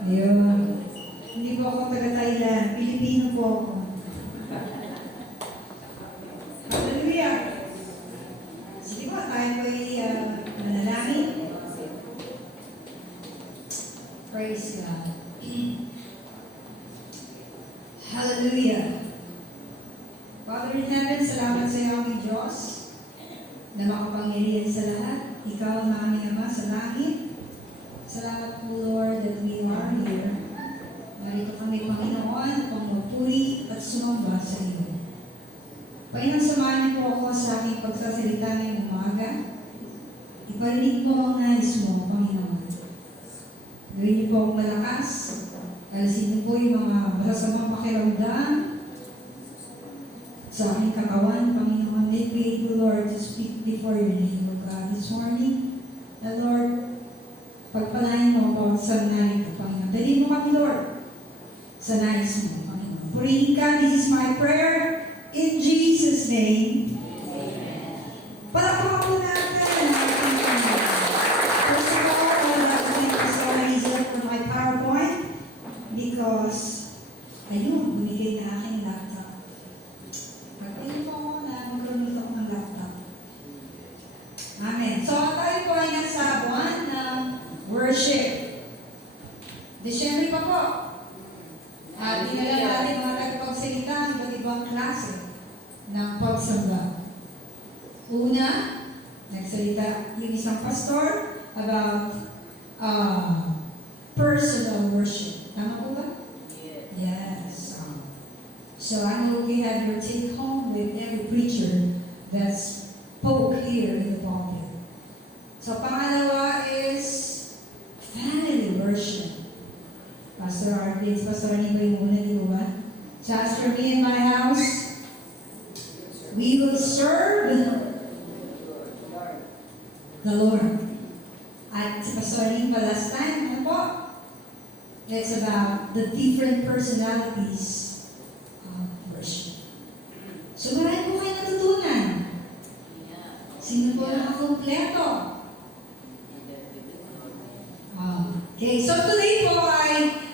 Ayun. Hindi po ako taga-Thailand. Pilipino po ako. Hallelujah. Sige po, tayo po ay manalangin. Praise God. Hallelujah. Father in heaven, salamat sa iyo aming Diyos na makapangyarihan sa lahat. Ikaw ang aming Ama sa langit. Salamat po, Lord, that we are here. Narito kami, Panginoon, upang magpuri at sumamba sa iyo. Panginoon, samahan niyo po ako sa aking pagsasalita ngayong umaga. Iparinig mo ang nais mo, Panginoon. Gawin niyo po ang malakas. Alisin niyo po yung mga masasamang pakiramdam sa aking katawan, Panginoon. Let me able, Lord, to speak before your name, O God, this morning. And Lord, pagpalain mo po sa narito, Panginoon. Dali mo kami, Lord, sa nais mo, Panginoon. Purihin ka, this is my prayer. In Jesus' name. Amen. Palakpakan po natin ang ating Panginoon. First of all, I would like to thank Pastor Elizabeth for my PowerPoint because, ayun, bumigay na aking laptop. Pagkain po ako na magkaroon ako ng laptop. Amen. So, tayo po ay nasa buwan ng worship. December pa po. Dinala natin mga tagapagsalita ng iba't ibang klase ng pagsamba. Una, nagsalita yung isang pastor about personal worship. Tama po ba? Yes. So I know we have your take home with every preacher that spoke here in the pulpit. So pangalawa is family worship. Pastor Arvin, Pastor Anita yung muna, di ba? So as for me and my house, we will serve the Lord. At si Pastor Anita last time, ano po? It's about the different personalities of worship. So marami po kayo natutunan. Sino po nakakompleto? Okay, so today po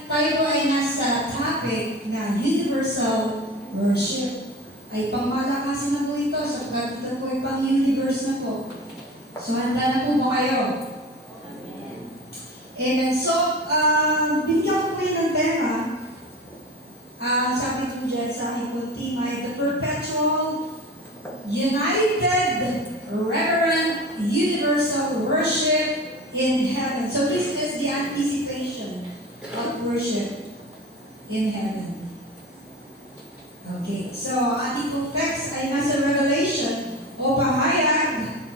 tayo po ay nasa topic na universal worship. Ay pangmalakasin na po ito sapagkat ito po ay pang-universe na po. So handa na po mo kayo. Amen. So, binigyan ko po yun ng tema. Sabi ko dyan sa aking kunti, the perpetual, united, reverent, universal worship in heaven. So this is the anticipation of worship in heaven. Okay, so ating pong text ay nasa Revelation o Pahayag,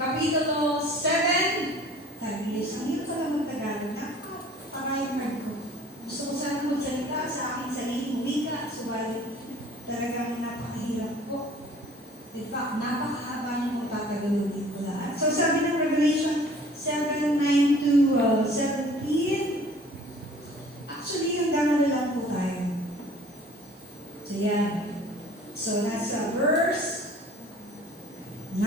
Kapitulo 7. Taglis, ang hirap pala mag-Tagalog. Napakapangayag ko. Gusto ko sana magsalita sa aking sariling wika, subalit talagang napakahirap po. In fact, napakahaba niyo kung tatagalogin ko lahat. So sabi ng Revelation 7:9 to 17, actually, hanggang ano lang po tayo. So yan. So nasa verse 9.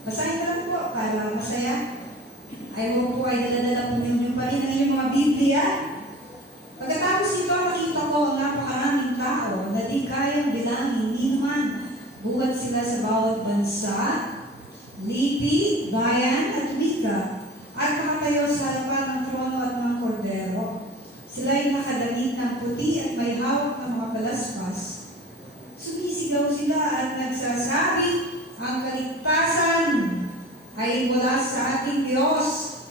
Basahin lang po para masaya. I hope po ay dala-dala po ninyo pa rin ang inyong mga Biblia. Pagkatapos ito, nakita ko ang napakaraming tao na di kayang bilangin, hindi naman buhat sila sa bawat bansa, lipi, bayan at wika, at nakatayo sa harapan ng trono at ng kordero. Sila ay nakadamit ng puti at may hawak ng mga palaspas. Sumisigaw sila at nagsasabi, ang kaligtasan ay mula sa ating Diyos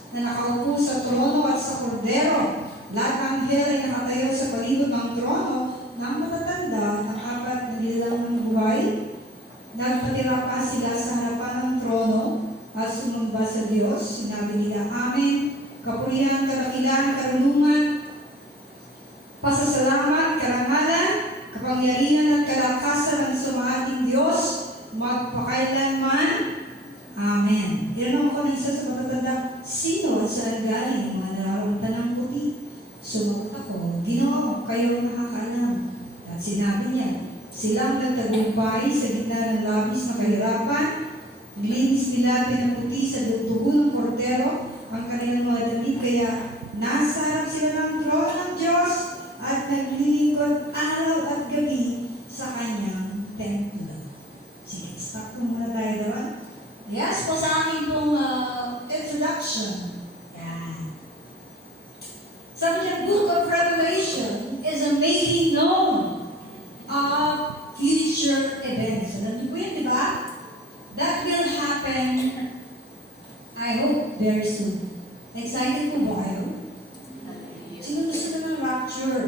na nakaupo sa trono at sa kordero. Lahat ng anghel ay nakatayo sa palibot ng trono ng matatanda ng 4 na nilalang ng buhay. Nagpatira pa sila sa harapan ng trono at sumamba sa Diyos. Sinabi nila, Amen. Kapurihan, kadakilaan, karunungan, pasasalamat, karangalan, kapangyarihan at kalakasan ang sumating Diyos, magpakailanman. Amen. Tinanong ko ng isa sa matatanda, sino at saan galing ang mga nararamdaman ng puti? Sumagot ako, Ginoo, kayo nakakaalam. At sinabi niya, silang nagtagumpay sa gitna ng labis na kahirapan, naglinis nila pinaputi sa dugo ng kordero ang kanilang mga damit, kaya nasa harap naglilingkod araw at gabi sa kanyang templo. Sige, stop po muna tayo doon. Yes, po sa aking pong introduction. Yan. Sabi niya, Book of Revelation is a making known of future events. Alam niyo po yun, di ba? That will happen, I hope, very soon. Excited po ba kayo? Sino gusto na ng rapture?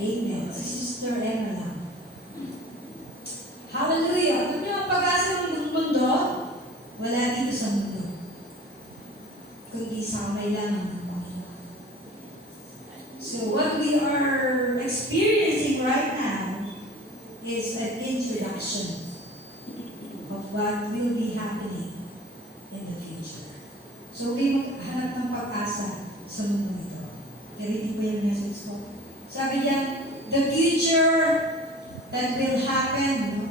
Amen. Si Sister Emma lang. Hallelujah. Alam niyo, ang pag-asa ng mundo, wala dito sa mundo. Kundi sa kamay lamang ng Panginoon. So what we are experiencing right now is an introduction of what will be happening in the future. So we maghanap ng pag-asa sa mundo ito. Kaya ko yung message ko. Sabi niya, the future that will happen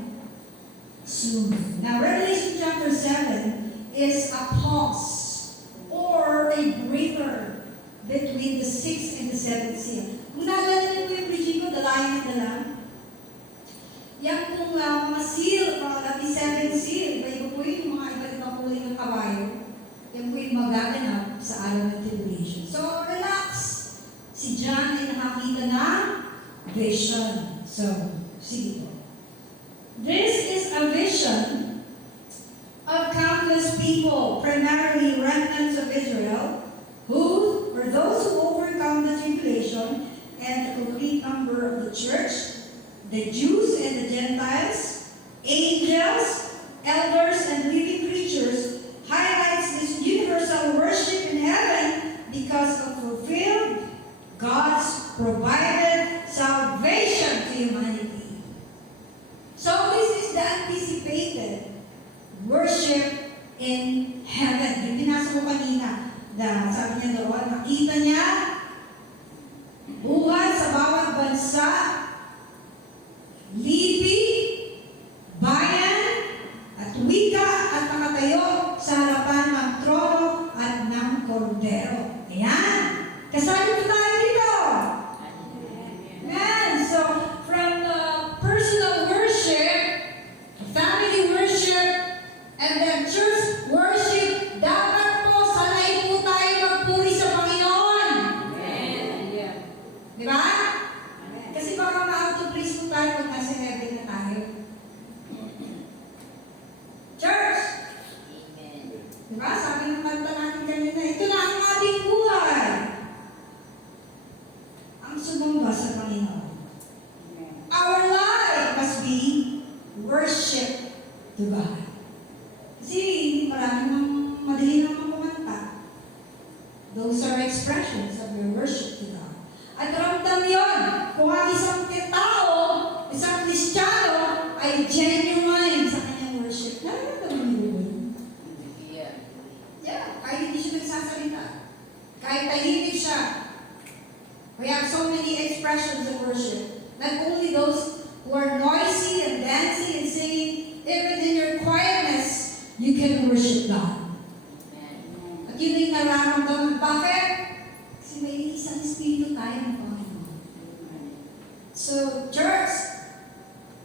soon. Now, Revelation chapter 7 is a pause or a breather between the 6th and the 7th seal. Kung naalala niyo po yung preaching ko, The Lion and the Lamb, yan pong mga seal, the 7th seal, iba po yung mga iba't ibang kulay ng kabayo, yan po yung magaganap sa araw ng tribulation. So, relax. Si John ay nakakita ng vision. So, sige po. This is a vision of countless people, primarily remnants of Israel, who, or those who overcome the tribulation and the complete number of the church, the Jews and the Gentiles, angels, elders, and living creatures, highlights this universal worship in heaven because of fulfilled God's provided salvation to humanity. So this is the anticipated worship in heaven. Yung binasa ko kanina, sabi niya doon, nakita niya buhat sa bawat bansa, lipi, bayan, at wika at nakatayo sa harapan ng trono at ng kordero. Ayan. Kasali po tayo dito. Amen. So, from the personal worship, family worship, and then church worship, dapat po sanay po tayo magpuri sa Panginoon. Amen. Di ba? Kasi baka ma-auto-praise po tayo pag nasa heaven na tayo. Church! Amen. Di ba? Sabi ng kanta natin kanina, ito na ang ating buhay. Ang sumamba sa Panginoon. Our life must be worship to God. Kasi maraming madali naman kumanta. Those are expressions of your worship to God. At ramdam yun kung ang isang tao, isang Kristiyano ay genuine sa kanyang worship. Nararamdaman niyo ba yun? Yeah. Kahit hindi siya nagsasalita. Kahit tahimik siya. We have so many expressions of worship. Not only those who are noisy and dancing and singing, even in your quietness, you can worship God. At yun yung nararamdaman. Bakit? Kasi may isang espiritu tayo ng Panginoon. So, church,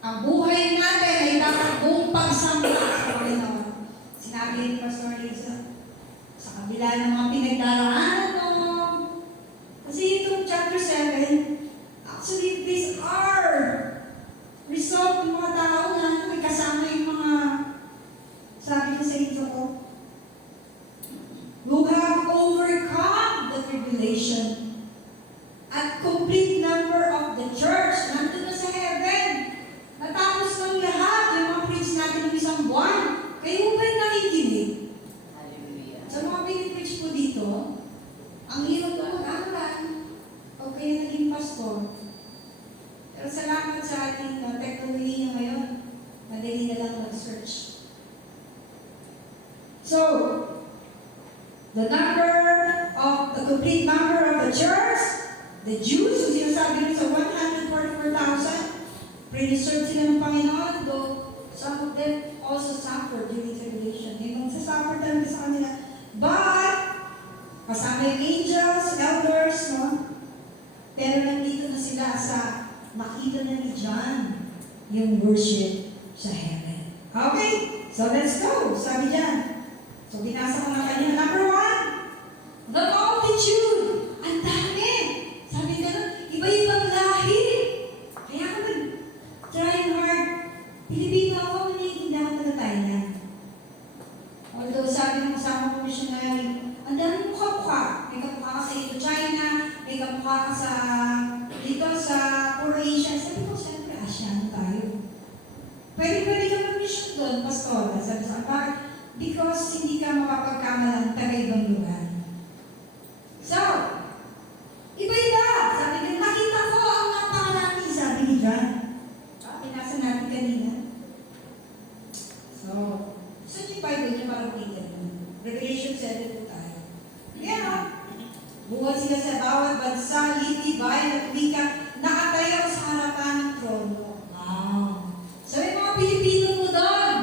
ang buhay natin ay dapat buong pagsamba sa Panginoon. Sinabi ni Pastor Liza, sa kabila ng mga pinagdaraanan mo, kasi itong chapter 7, actually, these are result ng mga tao na may kasama yung mga, sabi ko sa inyo ko, who have overcome the tribulation at complete number of the church. Nandun na sa heaven. Natapos ng lahat yung mga preach natin ng isang buwan. Kayo ba'y nakikinig? Hallelujah. Sa mga pinipreach po dito, ang hirap na mag-aral. Okay na naging pastor. Pero salamat sa ating technology na ngayon. Madali na lang mag-search. So, the number of, the complete number of the church, the Jews, yung sinasabi nyo sa 144,000, pre-reserved sila ng Panginoon, though some of them also suffered during tribulation. Yung magsasuffer talaga sa kanila. But, kasama yung angels, elders, no? Pero nandito na sila sa makita na ni John yung worship sa heaven. Okay, so let's go. Sabi dyan. So binasa ko na kanina. Number 1, the multitude. Ang dami. Sabi ganun, iba-ibang lahi. Kaya ako trying hard. Pilipino ako, hindi ako taga-Thailand. Although sabi ng kasama ko missionary, ang dami mukha-mukha. May kamukha ka sa Indo-China, may kamukha ka sa dito sa Croatia. Sabi ko, siyempre, Asiano tayo. Pwede ka mag-mission doon, pastora. Sabi sa bakit? Because hindi ka makapagkamalang taga-ibang lugar. So, iba-iba. Sabi ko, nakita ko ang napakalaki, sabi ni John. Pinasa natin kanina. So, saan yung Bible niya para makita niyo? Revelation 7 po tayo. Yan. Buhat sila sa bawat bansa, liti, bayan at wika, nakatayo sa harapan ng trono. Wow. So, may mga Pilipino mo doon.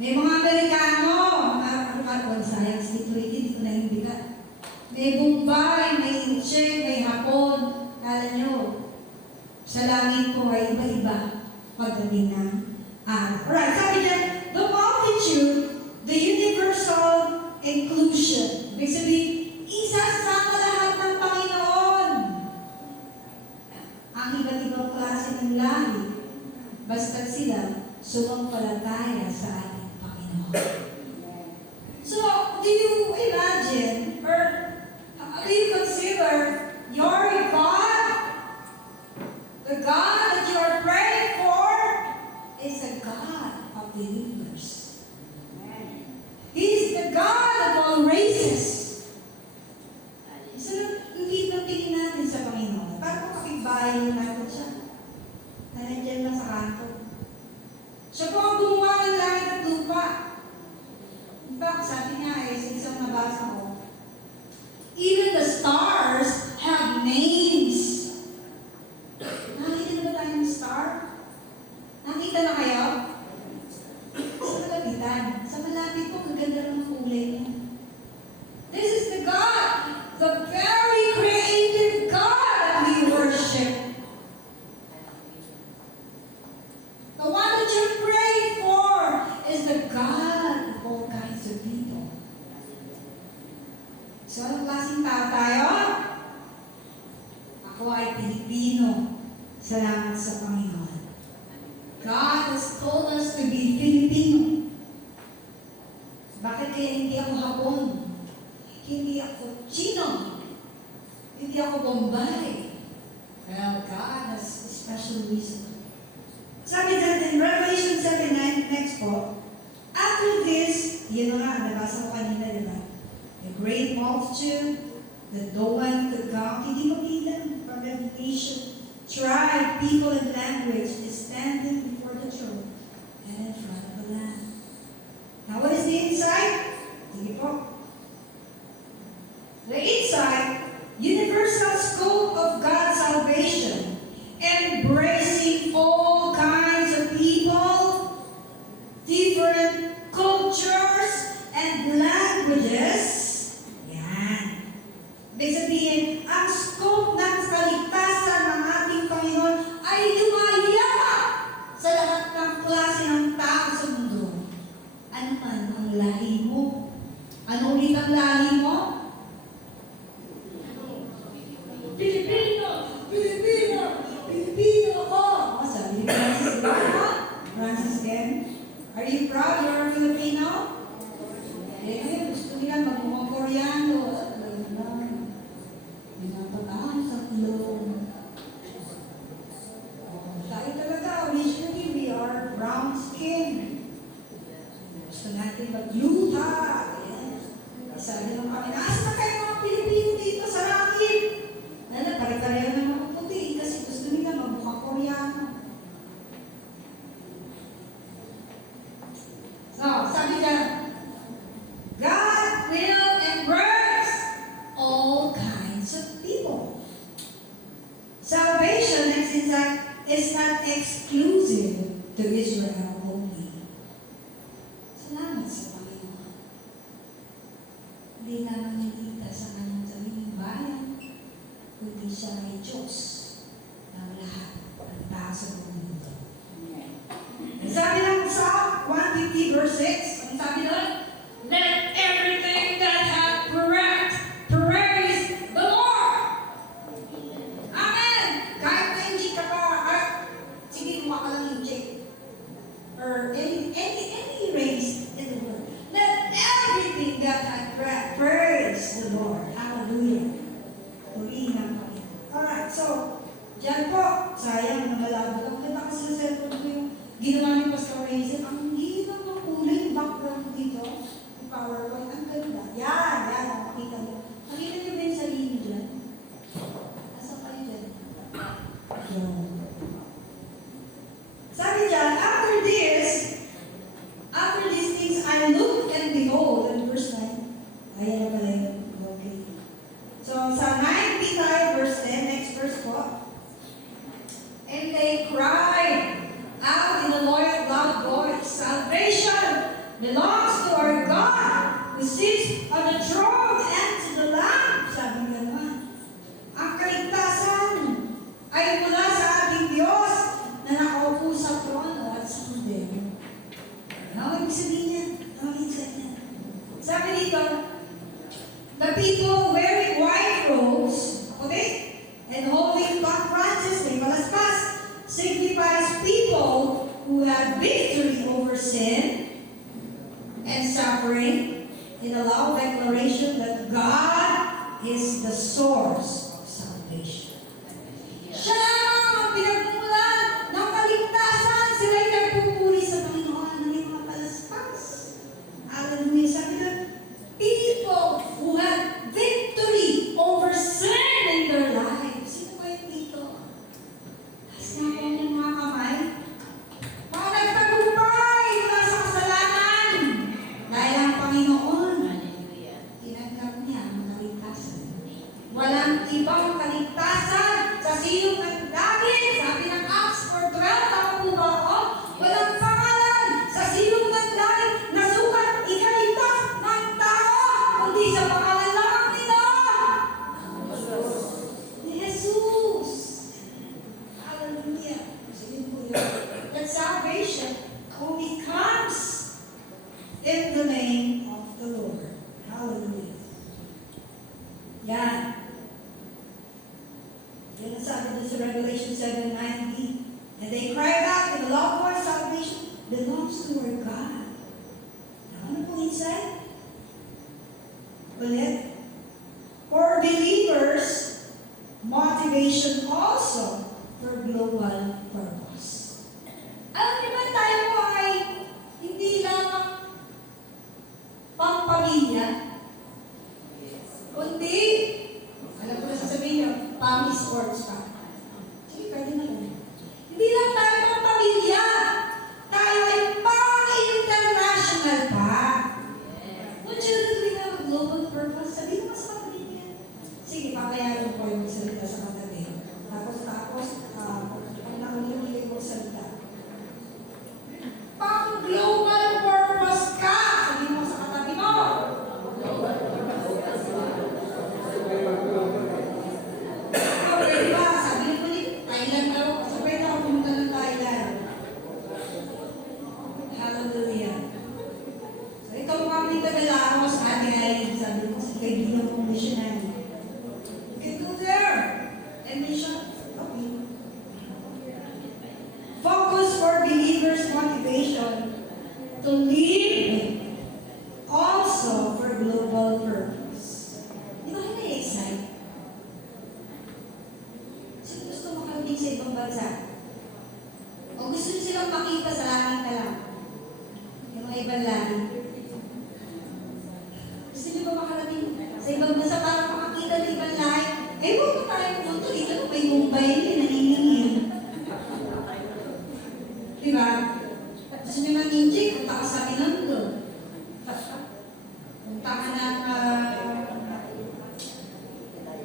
May mga Amerikano, mga science dito, hindi ko naimbigan. May Bombay, may Inche, may Hapon. Kala nyo, sa langit po ay iba-iba pagdating ng araw. Alright, sabi dyan, the multitude, the universal inclusion. Ibig sabihin, isasama lahat ng Panginoon. Ang iba't ibang klase ng lahi, basta't sila sumampalataya sa ating Panginoon. So, do you imagine, or do you consider your God, the God that you are praying for, is a God of the universe. He is the God of all races. So, hindi na tingin natin sa Panginoon. Parang kapitbahay natin siya. Na nandiyan lang sa kanto. Siya po ang gumawa ng langit at lupa. In fact, sabi nga sa isang nabasa ko, even the stars have names. Nakita na ba tayo ng star? Nakita na kayo? Sa malapitan. Sa malapit po, kaganda ng kulay niya. This is the God, the very creative God that we worship. The one that you pray for is the God of all kinds of people. So, anong klaseng tao tayo? Ako ay Pilipino. Salamat sa Panginoon. God has told us to be Filipino. Bakit kaya hindi ako Hapon? Hindi ako Chino? Hindi ako Bombay? Well, God has a special reason. Sabi natin in Revelation 7:9, next po, after this, yun nga, nabasa ko kanina, di ba? The great multitude, that no one could count, hindi mabilang from every nation, tribe, people, and language is standing before the throne and in front of the Lamb. Now, what is the insight? Sige po. The insight, universal scope of God's salvation, embracing all kinds of people, different cultures, and languages. Yan. Ibig sabihin, ang scope ng kaligtasan ng ating Panginoon ay lumayama sa lahat ng klase ng tao sa mundo. Ano man ang lahi mo? Ano ulit ang lahi mo? Pilipino! Pilipino! Pilipino ako! O, sabi ni Francis, Francis Ken, are you proud you're a Filipino? Eh, gusto nila magmukhang Koreano. Pinapataan sa kulong. Tayo talaga, originally, we are brown skin. Gusto natin magluta. Sabi lang kami, nasa na kayo mga Pilipino dito sa langit? Nala, pare-pareho na mga puti kasi gusto nila magmukhang Koreano. So, sabi niya, God will embrace all kinds of people. Salvation is not exclusive to Israel only. Salamat sa Panginoon. Hindi lamang nagita sa kanyang sariling bayan, kundi 6. Ang sabi doon? Let everything that hath breath praise the Lord. Amen. Kahit na hindi ka pa, sige, kuha ka lang inject. Or any race in the world. Let everything that hath breath praise the Lord. Hallelujah. Purihin ang Panginoon. Alright, so, dyan po, sayang na malabo lang. Kita kasi sa cellphone ko yung ginawa ni Pastor Raisin. Ang hirap ng kulay, background ko dito. Yung PowerPoint, ang ganda. Yan, makita mo. Nakita niyo ba yung sarili dyan? Asa kayo dyan? Sabi dyan, after these things, I looked and behold, in verse 9. Ayan na pala yun. Okay. So, sa 9 tayo, verse 10, next verse po. And they cried out in a loud voice, salvation belongs to our God who sits on the throne and to the Lamb. Sabi nga naman, ang kaligtasan ay mula sa ating Diyos na nakaupo sa trono at sa kundero. Ano ibig sabihin niya? Ano ibig sabihin niya? Sabi dito, the people wearing white robes, okay, and holding palm branches, may palaspas, signifies people who have victory over sin and suffering in a loud declaration that God is the source of salvation. Siya lang ang pinagmulan ng kaligtasan. Sila'y nagpupuri sa Panginoon ng mga palaspas. Hallelujah. Sabi na, people who have victory over sin in their lives. Sino ba yung dito? Taas na po yung mga kamay. Mga nagtagumpay mula sa kasalanan. Dahil ang Panginoon, tinanggap niya ang kaligtasan. Walang ibang kaligtasan sa silong ng langit. Sabi ng Acts 4:12, tama po ba ako? Walang pangalan sa silong ng langit na sukat ikaligtas ng tao, kundi sa pangalan lang nila. Ni Jesus. Hallelujah. Sabihin po yun. That salvation only comes in the name of the Lord. Hallelujah. Yan. Yan ang sabi doon sa Revelation 7:9b. And they cried out in a loud voice, salvation belongs to our God. Ano po inside? Ulit. For believers, motivation also for global purpose. Alam niyo ba tayo po ay hindi lamang pampamilya, kundi, alam ko na sasabihin niyo, pang-sports pa. Sige, pwede na lang. Hindi lang tayo pampamilya, tayo ay pang-international pa. Would you really have a global purpose? Sabihin mo sa kapatid niya. Sige, papayagan ko yung salita sa katabi. Tapos, ang nakulimulit mo salita. Pang-global purpose ka! Sabihin mo sa katabi mo. Diba? Sabi mo ulit, Thailand daw. Sabay na ako pumunta ng Thailand. Hallelujah. So, ikaw kami taga-Laos, Ate Aileen, sabi ko sa kaibigan kong missionary. You can go there and mission. Okay. Focus for believers' motivation to live also for global purpose. Di ba kayo na-excite? Sino gusto makarating sa ibang bansa? O gusto nyo silang makita sa langit na lang? Yung mga ibang langit. Gusto nyo ba makarating sa ibang bansa para makakita ng ibang langit? Eh, huwag pa tayo pumunta dito. May Mumbai yun, naniningin. Diba? Gusto nyo mag-inject, punta ka sa Pinondo. Punta ka na,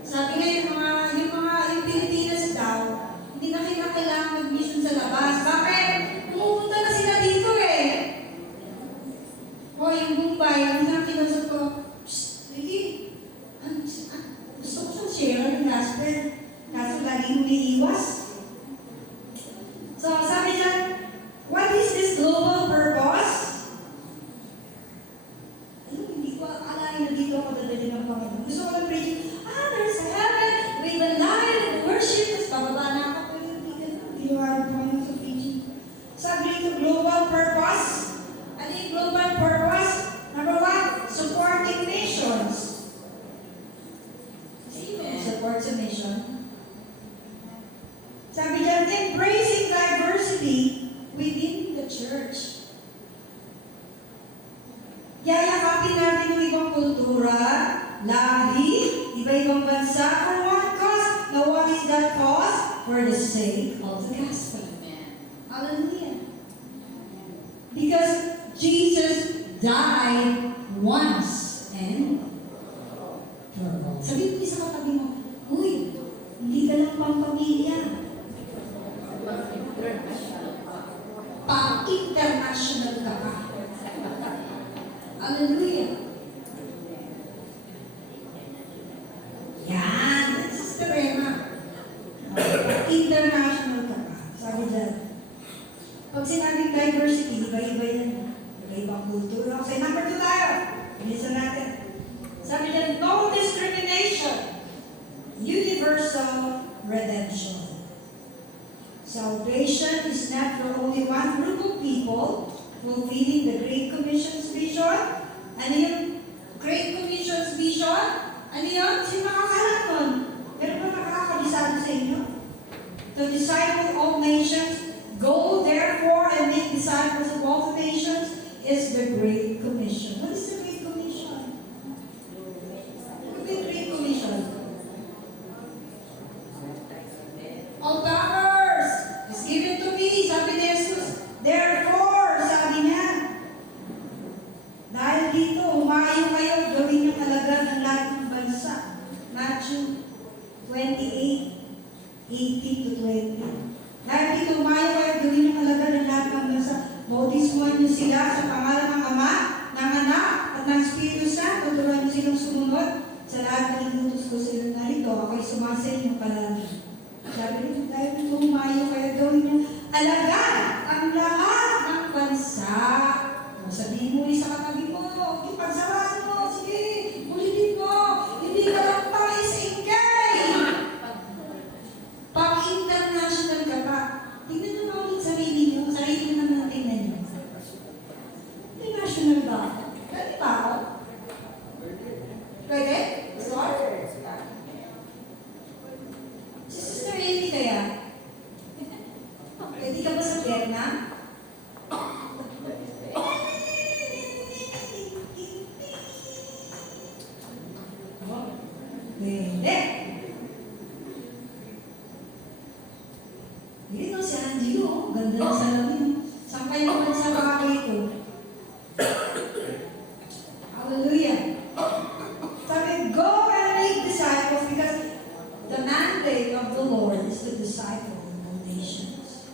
sabi nga yung Pilipinas daw, hindi na kailangan mag-mission sa labas. Bakit? Pumupunta na sila dito eh. O yung Mumbai, ang kinusap ko, Ricky, gusto ko siyang share ng gospel. Kaso laging umiiwas. So, sabi niya, what is this global purpose? towards a mission. Sabi dyan, embracing diversity within the church. Yayakapin natin yung ibang kultura, lahi, iba-ibang bansa, for one cause. Now what is that cause? For the sake of the gospel. Hallelujah. Because Jesus died once and for all. Sabihin mo sa katabi mo, uy, hindi ka lang pampamilya. Pang-international ka pa. Hallelujah. Yan, Sister Rema. International ka pa. Sabi dyan. Pag sinabing diversity, iba-iba yan. Iba-ibang kultura. Okay, number 2 tayo. Listen natin. Sabi dyan, no discrimination. Universal redemption. Salvation is not for only one group of people fulfilling the Great Commission's vision. Ano yung Great Commission's vision? Ano yun? Sino makakalat nun? Meron ba nakakabisado sa inyo? To disciple all nations, go therefore and make disciples of all the nations is the Great Commission. What is the Great Commission? What is the Great Commission? All powers is given to me, sabi ni Jesus. Therefore, sabi niya, dahil dito, umayo kayo, gawin niyo talaga ng lahat ng bansa. Matthew 28:18 to 20. Dahil dito, umayo kayo, gawin niyo talaga ng lahat ng bansa. Bautismuhan niyo sila sa pangalan ng Ama, ng Anak, at ng Espiritu Santo. Turuan niyo silang sumunod sa lahat ng inutos ko sa ilang narito. Ako'y sumasa inyong palagi. Sabi niyo, dahil dito, umayo kayo, gawin niyo alagaan ang lahat ng bansa. Sabihin mo sa katabi mo, ipagsarahan mo, sige, ulitin mo, hindi ka lang pang-isingkay. Pang-international ka pa. Tingnan nyo ulit sarili nyo naman ang tingnan nyo. International ba? Pwede ba ako? Pwede? Start? Si Sister Amy kaya? Pwede ka ba sa Vietnam? Hindi. Hindi no, si Angie, oh. Ganda ng salamin. Saan kayo naman sa mga ito? Hallelujah. Sabi, go and make disciples because the mandate of the Lord is to disciple all nations.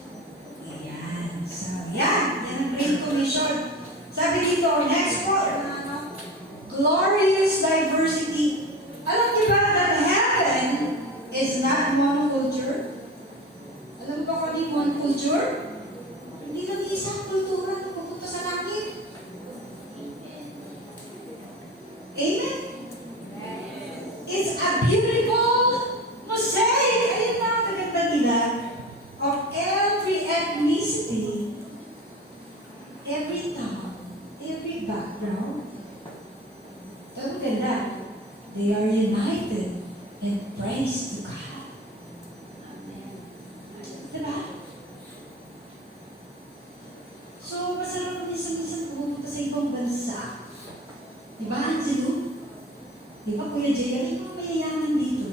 Ayan. Sabi, yan ang Great Commission. Sabi dito, next point, glorious diversity. Alam niyo ba that heaven is not monoculture? Alam ba kung yung monoculture? Hindi lang isang kultura na pupunta sa langit. Amen? It's a beautiful mosaic. Ayun na ang kaganda nila of every ethnicity, every town, every background. Ito ang ganda. They are united in praise to God. Amen. Diba? So, masarap minsan-minsan pumunta sa ibang bansa. Diba, Angelo? Diba, Kuya Jay, yung mga mayayaman dito.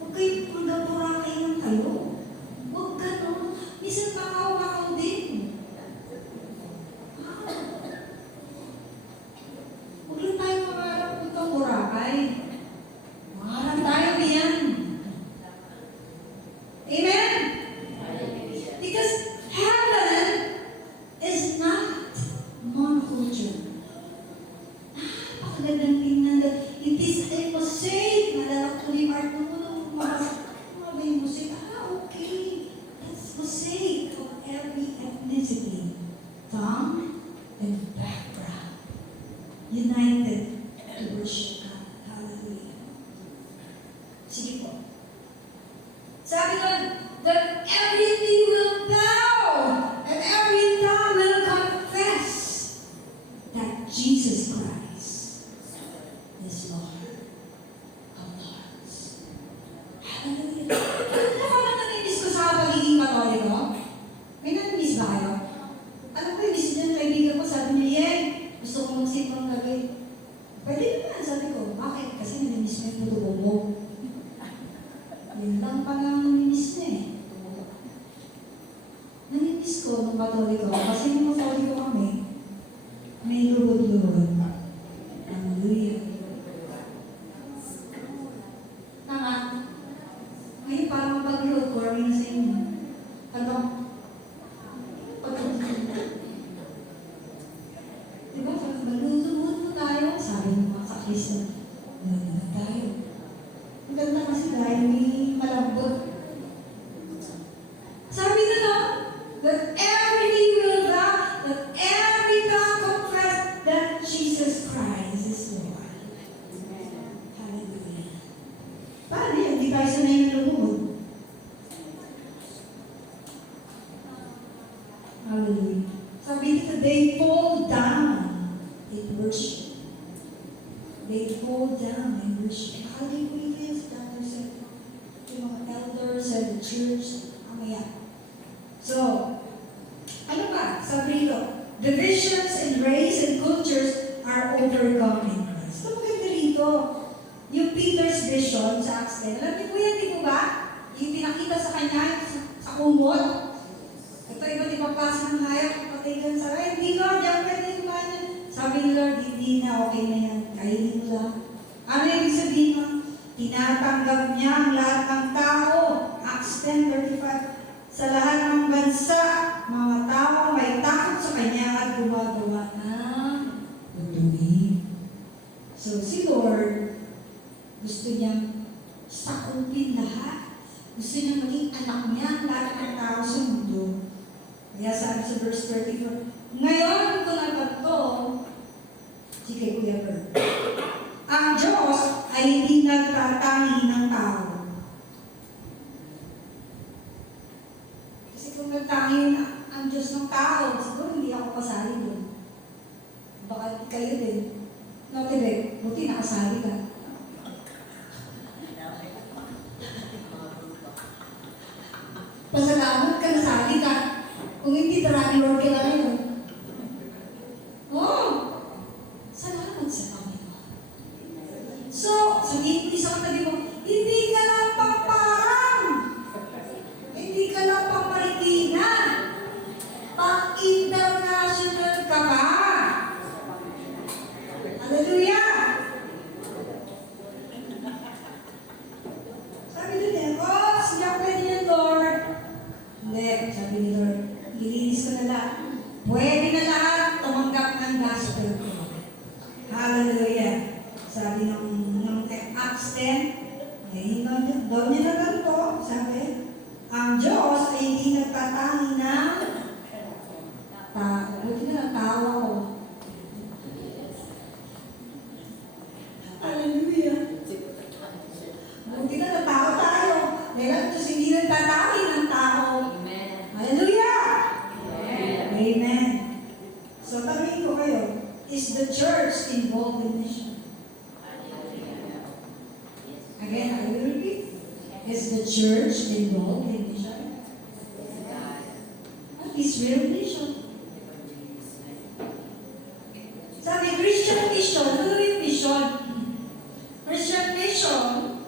Huwag kayo pagkapurakay lang kayo. Huwag ka, no? Minsan makaw-makaw din. Huwag lang tayo mangarap puntang Boracay. Mangarap tayo diyan. Hallelujah. Ano na ba nanimiss ko sa pagiging Katoliko? May nanimiss ba kayo? Alam ko yung miss niya, kaibigan ko, sabi niya, Yeng, gusto ko magsipang gabi. Pwede naman, sabi ko. Bakit? Kasi nanimiss mo yung puto mo. Yun lang pala ang nanimiss niya eh. Nanimiss ko nung Katoliko. Kasi nung Katoliko kami, may lubod-lubod. Hallelujah. Tama. Ngayon parang pag-load, warming na sa inyo. Ano? Diba? Maluto-luto tayo. Sabi ng mga kakristo, maluto tayo. Ang ganda kasi dahil may malambot. Sabi na no, that every knee will bow, that every tongue confess that Jesus Christ is Lord. Hallelujah. Paano yan? Di tayo sanay na lumubog. Hallelujah. Sabi dito, they fall down in worship. They fall down in worship. Hallelujah. Yung mga elders and the church, amaya. So, ano ba? Sabi dito, divisions in race and cultures are overcome in Christ. So, maganda rito. Yung Peter's vision sa Acts 10. Alam niyo po yan, di po ba? Yung pinakita sa kanya, sa kumot. Ito, iba't ibang klase ng hayop, patay dyan sa rin. Hindi Lord, yan pwede yung banyan. Sabi ni Lord, hindi na, okay na yan. Kainin mo lang. Ano ibig sabihin mo? Tinatanggap niya ang lahat ng tao. Acts 10:35. Sa lahat ng bansa, mga tao may takot sa kanya at gumagawa ng dumi. So si Lord, gusto niyang sakupin lahat. Gusto niya maging anak niya ang lahat ng tao sa mundo. Kaya sabi sa verse 34, ngayon ko natanto, si kay Kuya Bert, ang Diyos ay hindi nagtatangi ng tao. Kasi kung nagtangi ang Diyos ng tao, siguro hindi ako kasali doon. Baka kayo din. No, Tibek, buti nakasali ka. Pasalamat ka, nasali ka. Kung hindi, drug lord ka na yun. Oh! Salamat sa Panginoon. So, sabihin ko sa katabi mo, hindi ka lang pangparang. Hindi ka lang pang-Marikina. Pang-international ka ba? Hallelujah! Sabi doon eh, oh, siya pwede yan, Lord. Hindi, sabi ni Lord, ilinis ko na lahat. Pwede na lahat tumanggap ng gospel ko. Hallelujah. Sabi ng Acts 10, eh, daw niya na ganito, sabi, ang Diyos ay hindi nagtatangi na buti na natawa ko. Hallelujah. Buti na natawa tayo. Dahil ang Diyos hindi nagtatangi ng tao. Hallelujah. Amen. So, tanongin ko kayo, is the church involved in mission? Again, I will repeat. Is the church involved in mission? What is real mission? Sabi, Christian mission, ano yung mission? Christian mission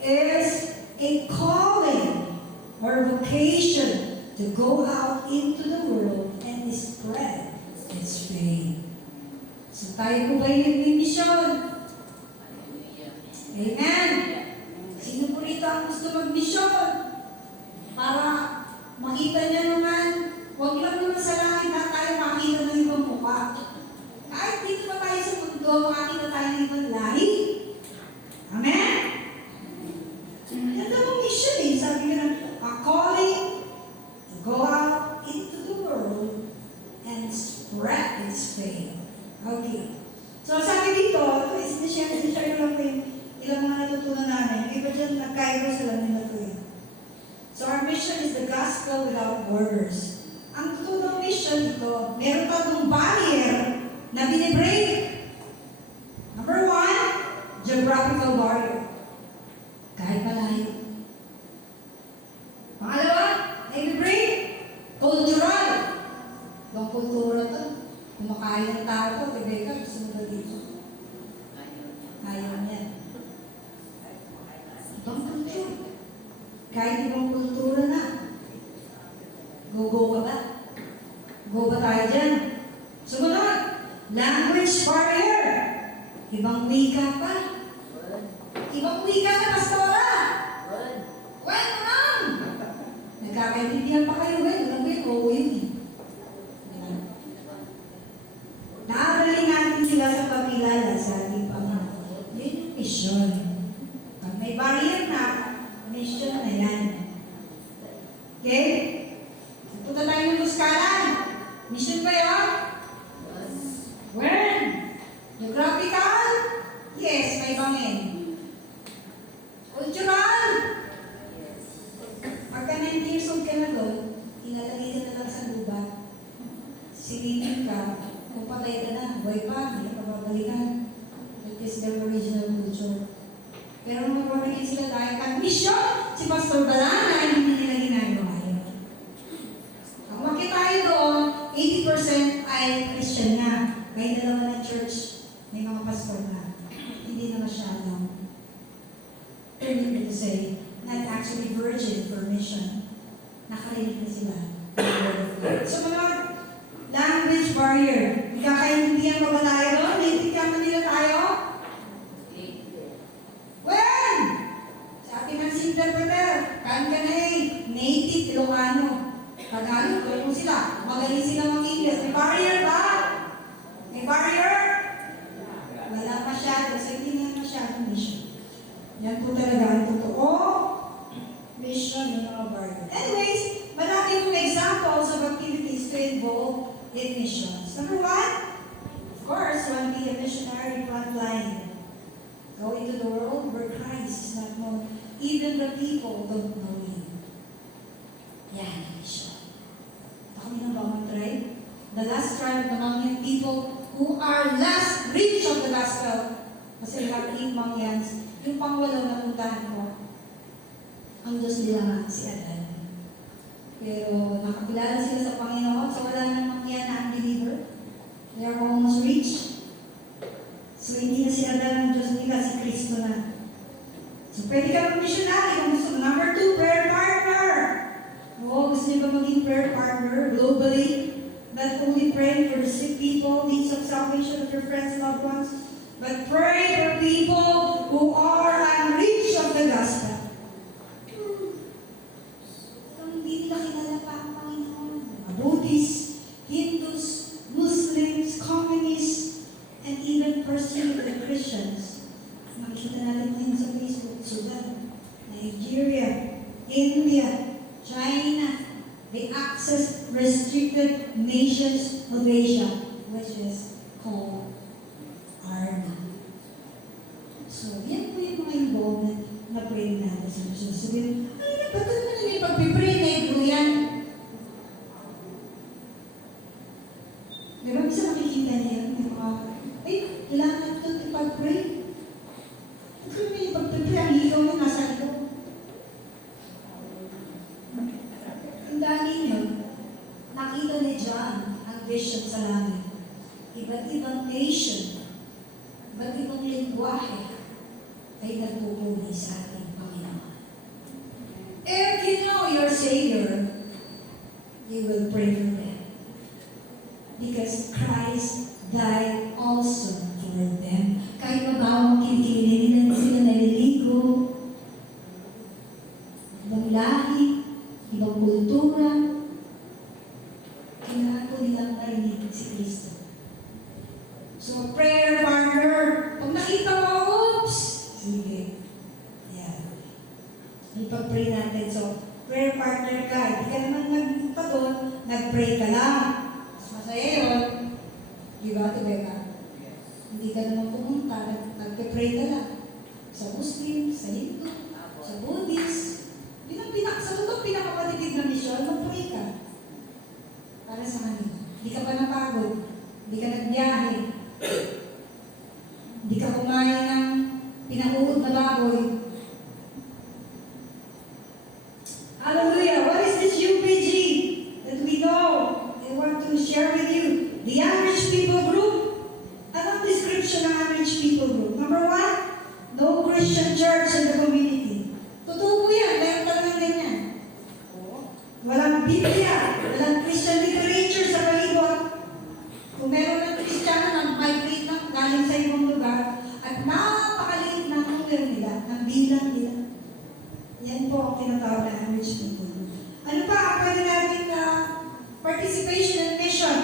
is a calling or vocation to go out into the world and spread its faith. So tayo po ba yung mission? Amen! Sino po rito ang gusto mag-mission? Para makita niya naman, huwag lang naman sa langit na tayo makita ng ibang mukha. Kahit dito pa tayo sa mundo, makakita tayo ng ibang lahi. Amen? Ganda mong mission eh. Sabi nga, a calling to go out into the world and spread its faith. Okay. So sabi dito, ito is share lang ko yung ilang mga natutunan namin. Yung iba dyan nagkairos sa lang nila ito yun. So our mission is the gospel without borders. Ang tutunang mission dito, meron tatlong barrier na binibreak. Number 1, geographical barrier. Kahit malayo. Kahit ibang kultura na. Go ka ba? Go ba tayo dyan? Sumunod, language barrier. Ibang wika pa. Ibang wika na, pastora. Well, nagkakaintindihan pa kayo, walang oo yun eh. Naaralin natin sila sa pagkilala sa ating Panginoon. Yun yung mission. Pag may barrier na, mission na yan. Okay? Punta tayo ng Luskalan. Mission ba yun? When? Geographical? Yes, may bangin. Cultural? Pagka 90 years old ka na doon, inalagay ka na lang sa gubat. Silipin ka, kung patay ka na, buhay pa, hindi ka babalikan. That is their original culture. Pero magpapagin sila dahil ang mission, si Pastor Balana, hindi nila ginagawa yun. Kung makita tayo doon, 80% ay Christian na. May dalawa na church, may mga pastor na. Hindi na masyadong permitted to say, not actually virgin for mission. Nakarinig na sila. So mga language barrier. Magkakaintindihan pa ba tayo doon? Naiintindihan pa nila tayo? When? Sa atin ang interpreter, kan ka na native Ilocano. Tagalog, kung sila, magaling sila mag-English. May barrier ba? May barrier? Wala masyado. So hindi na masyadong mission. Yan po talaga ang totoo. Mission ng mga barrier. Anyways, marami pong examples of activities to involve in missions. Number one, of course, one be a missionary frontline. Go into the world where Christ is not known. Even the people don't know Him. Yan, mission. Kami ng bawang tribe. The last tribe of the Mangyan people who are last reach of the gospel. Kasi lahat ng Mangyans, yung pangwalo na puntahan ko, ang Diyos nila nga si Adan. Pero nakakilala sila sa Panginoon, so wala namang yan na unbeliever. They are almost rich. So hindi na si Adan ang Diyos nila, si Kristo na. So pwede ka mag-missionary kung gusto. Number two, prayer partner. Oo, gusto niyo ba maging prayer partner globally? Not only praying for the sick people, needs of salvation of your friends, loved ones, but pray for people who are unreached of the gospel. Hindi nila kilala pa ang Panginoon. Buddhists, Hindus, Muslims, Communists, and even persecuted Christians. Makikita natin ngayon sa Facebook, Sudan, Nigeria, India, China, the access restricted nations of Asia, which is called ARNA. So, yan po yung mga involvement na pray natin sa mission. So, ba't naman yung pag-pray na yung yan? Diba, bisa makikita niya yung mga, kailangan natin ipag-pray. Ba't naman yung pag-pray, ang ilaw na nasa ito? Tandaan ninyo, nakita ni John ang vision sa langit. Iba't ibang nation, iba't ibang lingwahe ay nagpupuli sa ating Panginoon. If you know your Savior, you will pray for them. Because Christ died also for them. Kahit mabawang kinikili nila, hindi sila naliligo. Ibang lahi, ibang kultura, kailangan ko nilang marinig si Kristo. So, prayer partner, pag nakita mo, oops, sige. Yeah. Ipag-pray natin. So, prayer partner ka. Hindi ka naman nagpunta doon, nag-pray ka lang. Mas masaya yun. Di ba, Tibeka? Hindi ka naman pumunta, nag-pray ka lang. Sa Muslim, sa Hindu, sa Buddhist. Sa totoo, pinakamatipid na misyon, mag-pray ka. Para sa kanila. Hindi ka pa napagod. Hindi ka nagbiyahe. Hindi ka kumain ng pinauod na baboy. Hallelujah! What is this UPG that we know? I want to share with you. The Unreached People Group. Anong description ng Unreached People Group? Number one, no Christian church in the community. Totoo po yan. Meron talagang bilang nila. Yan po ang tinatawag na enrichment. Ano pa ang pwede natin participation and mission?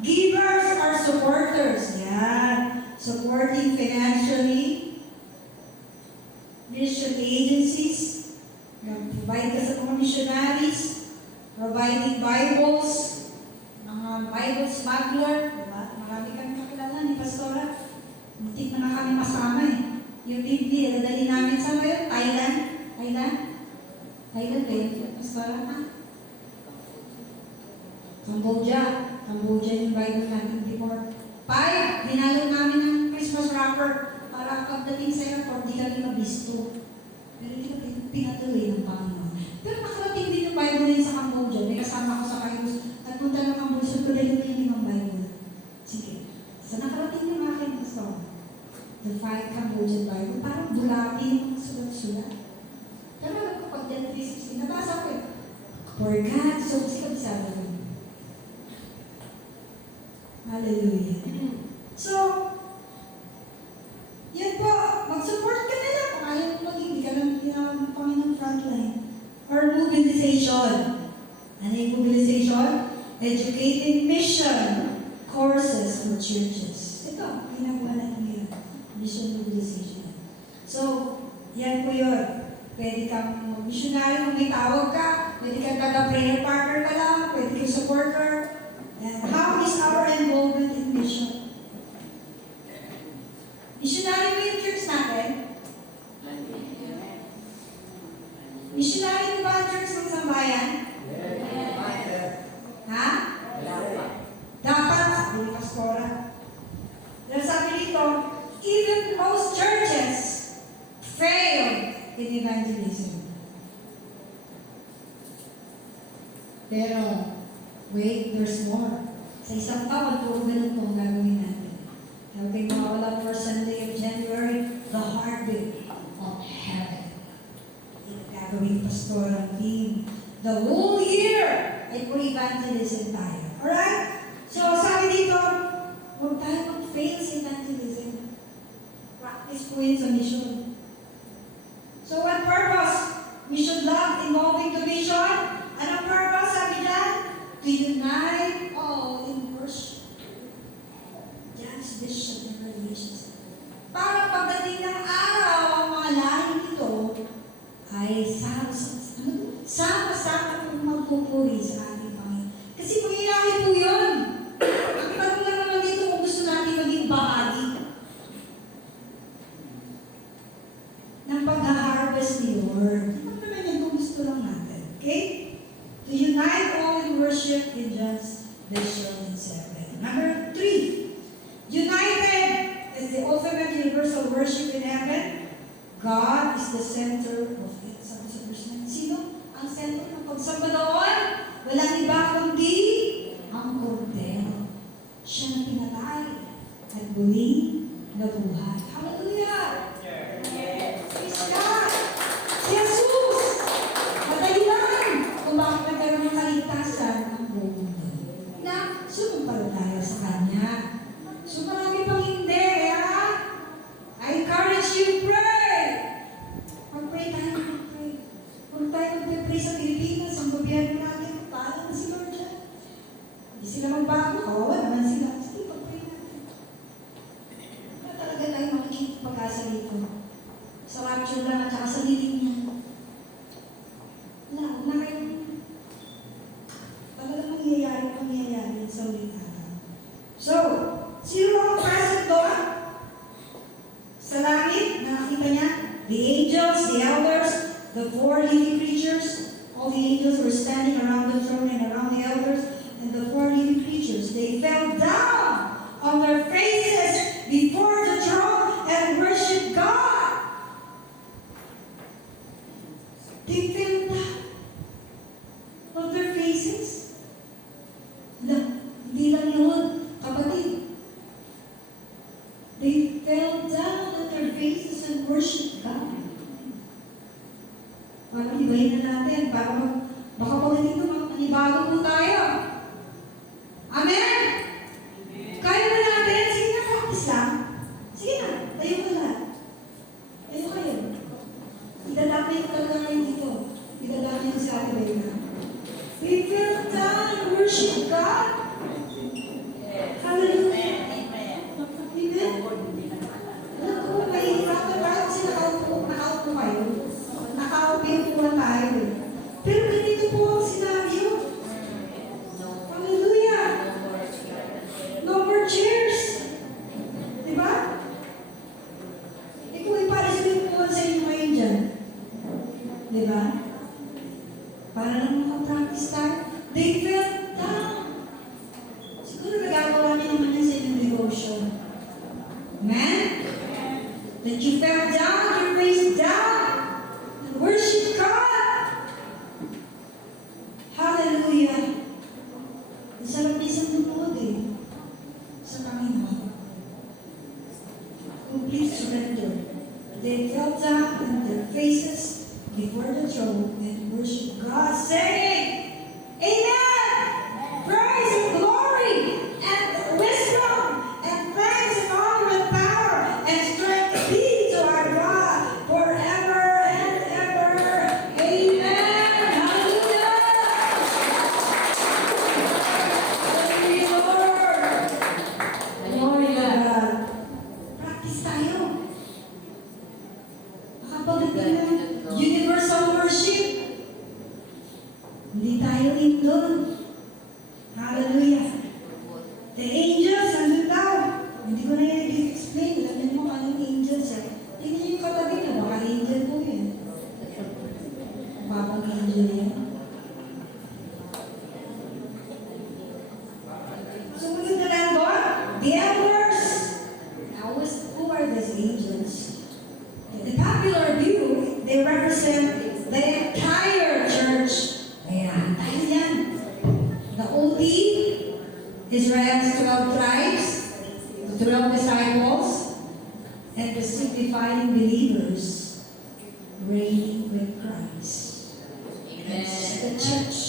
Givers are supporters. Yan. Supporting financially, mission agencies, provide ka sa mga missionaries, providing Bibles, mga Bible smuggler, diba? Marami kami kakilala ni Pastora. Muntik na nga kami masama eh. Yung Biblia, dadali namin sa ngayon, Thailand. Thailand kayo, Pastora na. Cambodia yung Bible natin before. 5, dinalo namin ng Christmas wrapper para pagdating sa airport, di kami mabisto. Pero hindi kami pinatuloy ng Panginoon. Pero nakarating din yung Bible na yun sa Cambodia. May kasama ko sa Kairos. At punta ng Cambodia, so tuloy ko yung limang Bible. Sige. So nakarating yung aking gusto. The 5 Cambodian Bible. Parang bulati yung sulat-sulat. Pero kapag Gen 3:16, nabasa ko eh. For God, so kasi kabisado ko. Hallelujah. So, yun po, mag-support ka na lang kung ayaw mo maging, hindi ka lang Panginoon frontline. Or mobilization. Ano yung mobilization? Educating mission courses for churches. Ito, ginagawa natin yun. Mission mobilization. So, yan po yun. Pwede kang missionary kung may tawag ka. Pwede kang taga-prayer partner ka lang. Pwede kang supporter. And how is our involvement in mission? Missionary ba yung church natin? Missionary ba ang church ng sambayan? Ha? Dapat, sabi ni Pastora. Dahil sabi dito, even most churches fail in evangelism. Pero, wait, there's more. Sa isang taon, puro ganun po ang gagawin natin. Helping mawala first Sunday of January, the heartbeat of heaven. Yung gagawin pastor ang team. The whole year ay po evangelism tayo. Alright? So, sabi dito, huwag tayo mag-fail sa evangelism. Practice po yun sa mission. So, what purpose? We should love involving the mission. Anong purpose? Sabi dyan? To unite all in worship. God's vision and relations. Para pagdating ng araw, ang mga lahing ito ay sama-sama kong magpupuri sa ating Panginoon. Kasi mangyayari po yun. Ang tanong lang naman dito kung gusto natin maging bahagi ng pag-harvest ni Lord. Ano naman yan kung gusto lang natin. Okay? To unite all in worship in God's vision in 7. Number 3, united is the ultimate universal worship in heaven. God is the center of it. Sabi sa verse 9, sino ang center ng pagsamba doon? Walang iba kundi ang Kordero. Siya na pinatay at muling nabuhay. Hallelujah! Praise God! Si Jesus! Madahilan kung bakit nagkaroon ng kaligtasan ang buong mundo. Na sumumpalataya sa Kanya. So marami pang hindi, I encourage you, pray! Mag-pray tayo, mag-pray. Kung tayo mag-pray sa Pilipinas, ang gobyerno natin, paano na si Lord dyan? Hindi sila magbago, kawawa naman sila. Sige, mag-pray natin. Wala talaga tayo makikita pag-asa dito. Sa rapture lang at saka sa liling niya. Wala kayong talagang mangyayari sa ulit araw. So, sino ang present doon? Sa langit, nakakita niya, the angels, the elders, the 4 living creatures, all the angels were standing around the throne and around the elders, and the 4 living creatures, they fell down on their faces before the throne and worshiped God. They fell down on their faces. Hindi lang yun, kapatid. They fell down on their faces and worshiped God. Parang ibahin na natin. Baka pagdating ito, manibago po tayo. Amen? Kaya na natin. Sige na, practice lang. Sige na, tayo ka lang. Tayo kayo. idadamay ko talaga ngayon dito. Idadamay ko sa atin na. We fell down and worship God. Hallelujah. Amen. Alam ko, mahihirapan tayo kasi nakaupo kayo. Nakaupo tayo. Pero ganito po ang senaryo. Hallelujah. No more chairs. Diba? Kung ipalis mo yung puwan sa inyo ngayon dyan. Diba? Para lang makapractice tayo. They fell down. Siguro nagagawa niyo naman yan sa inyong devotion. Amen? That you fell down, you raised down, and worship God. Hallelujah. Ang sarap isang lumuod sa Panginoon. Complete surrender. They fell down on their faces before the throne and worship God, saying, Amen! Praise and glory and wisdom and thanks and honor and power and strength be to our God forever and ever. Amen! Hallelujah! Hallelujah, Lord! Glory to God. Practice tayo. Makapagdating ng universal worship. Hindi tayo in doon. Hallelujah. The angels, nandun daw. Hindi ko na yan i-explain. Alam mo kung anong angels Tingnan niyo yung katabi niya. Baka angel po yan. Babang angel yan. Sumunod na lang doon. The elders. Now, who are these angels? In the popular view, they represent the entire church. Ayan, tayo yan. The oldie, Israel's 12 tribes, the 12 disciples, and the simplifying believers reigning with Christ. That's the church.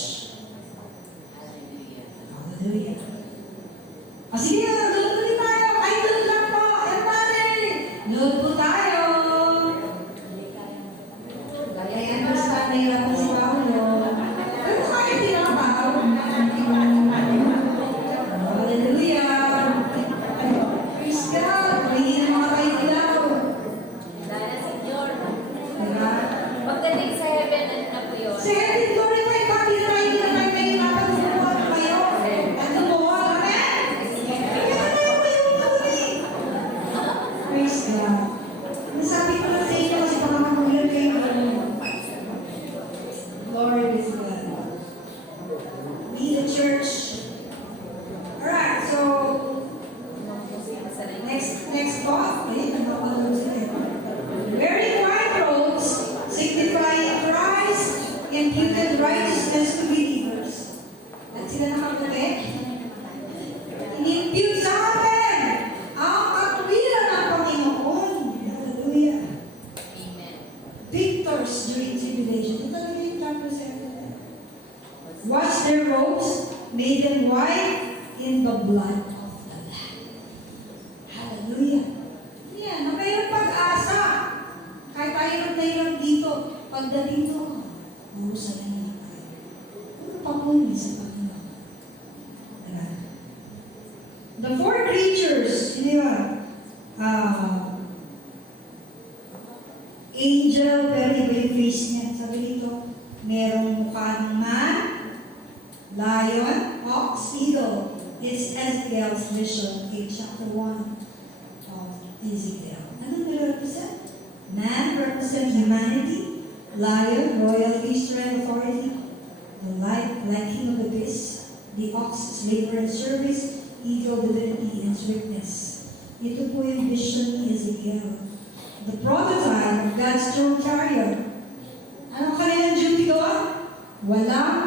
Hallelujah. Sige, doon po tayo. Ay, doon lang po. Doon po tayo. I understand na hirap si Paulo. Pero kaya tinabaw. Hallelujah. Praise God. Hindi na makakailaw. Diba? Pagdating sa heaven, ano na po yun? Sa heaven, glory tayo. Copyright na tayo may napag-umuhan kayo. At lumuhan. Amen? Kaya tayo po yung tuloy. Praise God. Nasabi ko lang sa inyo kasi baka magulat kayo. Glory be to God. Be the church. Alright, so next thought. Ayun, napapanood sila. Wearing white robes signifying Christ imputed righteousness to believers. At sila nakaputi. In-impute sa atin ang katwiran ng Panginoon. Hallelujah. Amen. Victors during tribulation. Ito talaga yung representative. Wash their robes, made them white in the blood of the Lamb. Hallelujah. Yan, na mayroong pag-asa. Kahit tayo na dito, pagdating to, urusan na nila tayo. Ano panguni sa Panginoon? Ayan. The four creatures, hindi ba? Angel, pero iba yung face niya. Sabi dito, merong mukha ng man, lion, ox, eagle. It's Ezekiel's vision in chapter 1 of Ezekiel. Ano nire-represent? Man represents humanity, lion, royalty, strength, authority, the like king of the beast, the ox, labor and service, eagle, divinity, and sweetness. Ito po yung vision ni Ezekiel. The prototype of God's throne carrier. Anong kanilang duty doon? Walang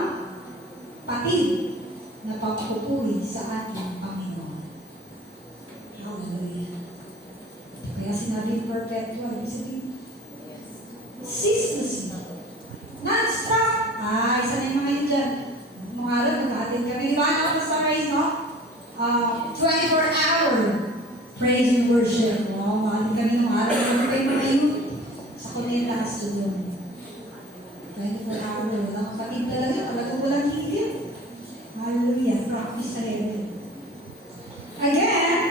patid na pagpupuri sa ating Panginoon. Hallelujah. Kaya sinabi perpetual, ibig sabihin, ceaseless na. Non-stop. Isa na yung mga yun dyan. Mga alam, nag-atin kami. Di ba na sa kayo, no? 24-hour praise and worship. Wow, mahal kami ng araw. Kami kayo mga yun sa Cuneta Studio. 24 hours. Walang kapatid talaga. Talagang walang higit. Hallelujah. Practice na rin. Again,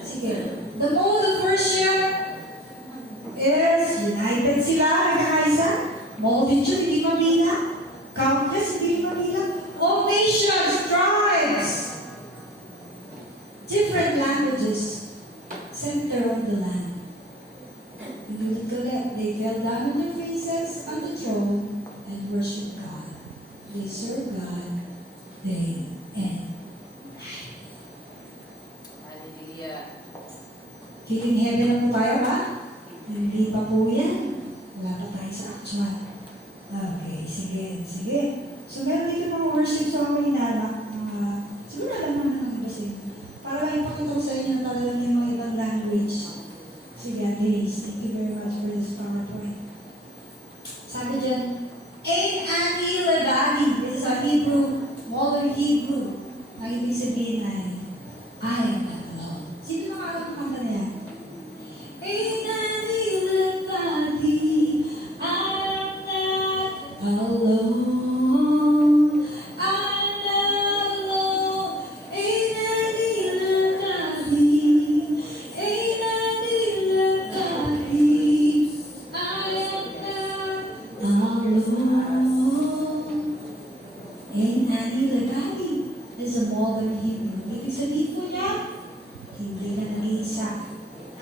sige. The mode of worship is united sila, nagkakaisa. Multitude, hindi pamilya. Countless, hindi pamilya. All nations, tribes, different languages, center of the land. You look at they fell down on their faces on the throne and worship God. They serve God day and Hallelujah. feeling heaven na po tayo ba? Hindi pa po yan. Wala pa tayo sa actual. Okay, sige, sige. So meron dito mga worship sa mga inalak. Siguro alam naman ang kasi. Para may pakitong sa inyo talagang yung mga ibang language. Sige, Denise, thank you very much for this PowerPoint. Sabi dyan, Ein Ani Levadi. This is a Hebrew, modern Hebrew. Ang ibig sabihin ay, I am not alone. Sino nakakatawa ng kanta na yan? Ein Ani Levadi, I'm not alone. I'm not alone. Ein Ani Levadi, Ein Ani Levadi, I am not alone. Ein Ani Levadi is a modern Hebrew. Ibig sabihin po niya, hindi ka nag-iisa.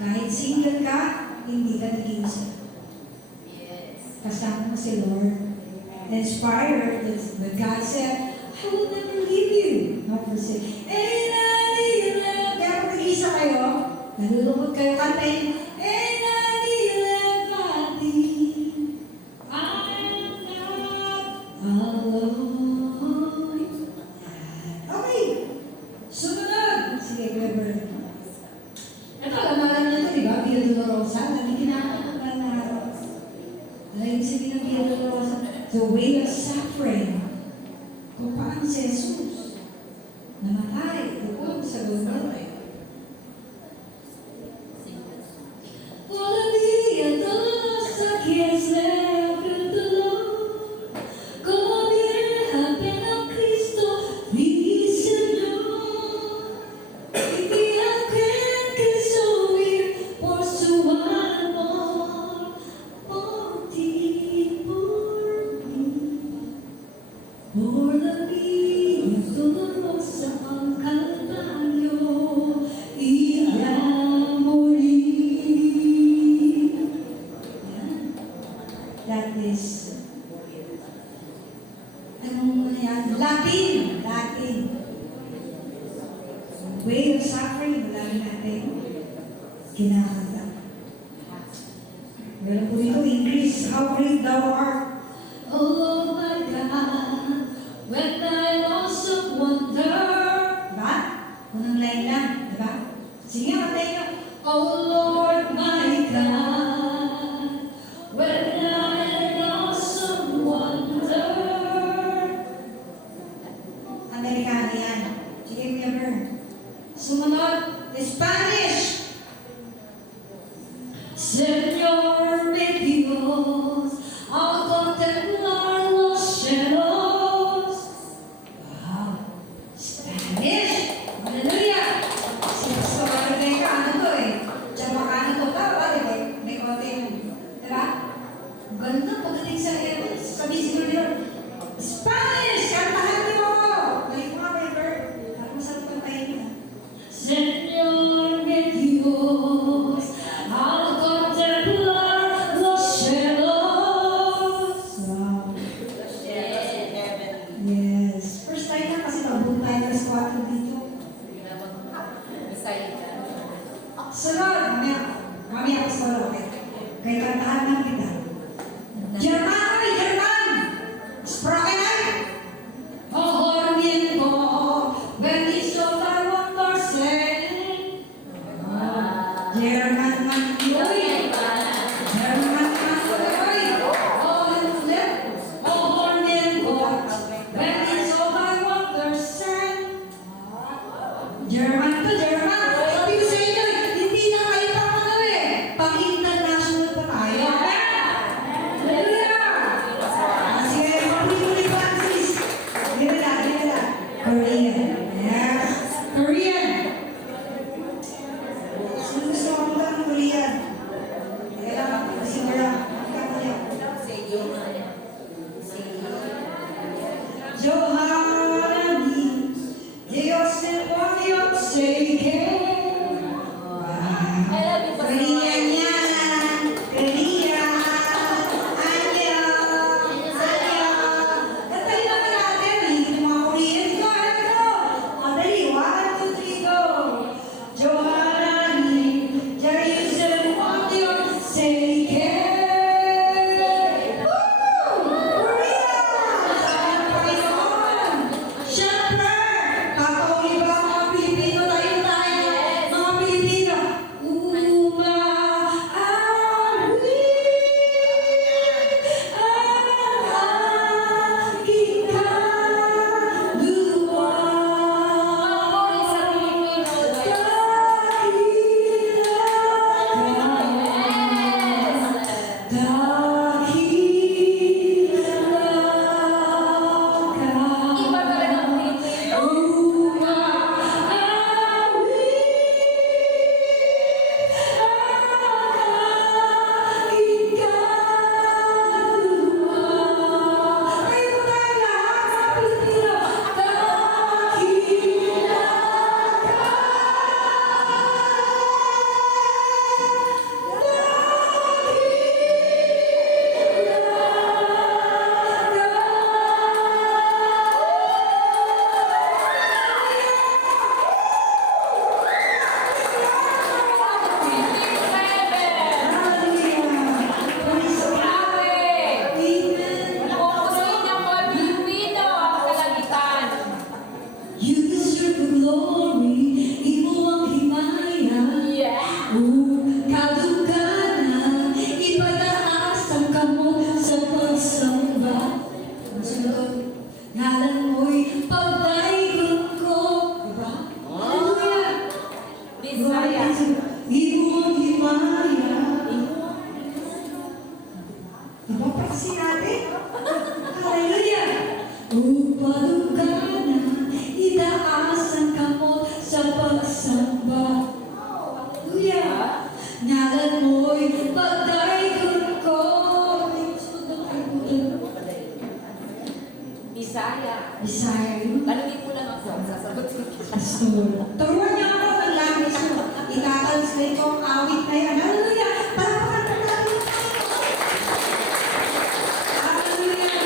Kahit single ka, hindi ka nag-iisa. Yes. Kasama mo si Lord. Inspired that God said, I will never leave you. No forsake. Ein Ani Levadi. Kaya kung nag-iisa kayo, nalulungkot kayo kantayin, Ein Ani Levadi, I'm not alone. Okay. Sumunod. Sige, Weber. Ito, alamalan niyo ito, di ba? Via Dolorosa. Lagi kinakatapan na ano yung sabihin ng Via Dolorosa? The way of suffering. Kung paano si Jesus namatay doon sa Golgotha. Por la vía dolorosa que es la cruz del dolor, como vieja pena Cristo mi Señor, y vi aquel que subir por su amor, por ti, por mí, por la vía dolorosa al Calvario y a morir. Yan. That is, anong yan? Latin. Latin. Way of suffering, dami natin kinakanta. Meron po dito, increase how great thou art. Oh my God, when I was of wonder. Diba? Unang line lang, diba? Sige, matay nyo. Oh Lord my God, when I was of wonder. Amerikano yan. Sige, Kuya Bern. Sumunod, Spanish. Señor mi Dios, al contemplar los cielos. Wow. Spanish. Hallelujah. So, ano to eh? Chabacano to ba? Diba? May konti. Diba? Ganda pagdating sa heavens. Sabi siguro yun, Spanish! Kantahan niyo ako! Balik mo nga, Weber. Para masarap kantahin niyo. Señor mi Dios, al contemplar los cielos. Wow. Yes. First time na kasi nabun tayo ng squad dito. Sunod! Mamaya ako solo. Okay? Kaya kantahan lang kita. Johanny, Dios el odio se I love you, Pastor. Korea yan! Korea! Anya! Anya! Dali naman natin. Hindi yung mga Korean. Go! Go! Dali. 1, 2, 3, go! Johanny, Jerusalem, Audio, Seike! Korea! Sayang Panginoon! Siyempre, kakauli ba ang mga Pilipino? Tayo. Mga Pilipino. Mamori sa Pilipino, guys. Yes. Iba talaga ang Pilipino. Pilipino heaven. Grabe. Pupusuin ng mga Pilipino ang kalangitan. You deserve the glory, imo ang himaya. Yeah. Kadugana, ipataas ang kamot sa pagsamba. Sunod, ngalan mo'y pagdaigod ko. Diba? Hallelujah! Bisaya. Imo ang himaya. Diba pa kasi natin? Hallelujah! Padugana, itaas ang kamot sa pagsamba. Hallelujah! Ngalan mo'y pagdaigod ko. Bisaya. Bisaya yun. Tanungin mo lang ako. Sasagutin kita. Turuan niya ako ng language mo. Ika-translate ko ang awit na yan. Hallelujah! Palakpakan ka natin. Hallelujah!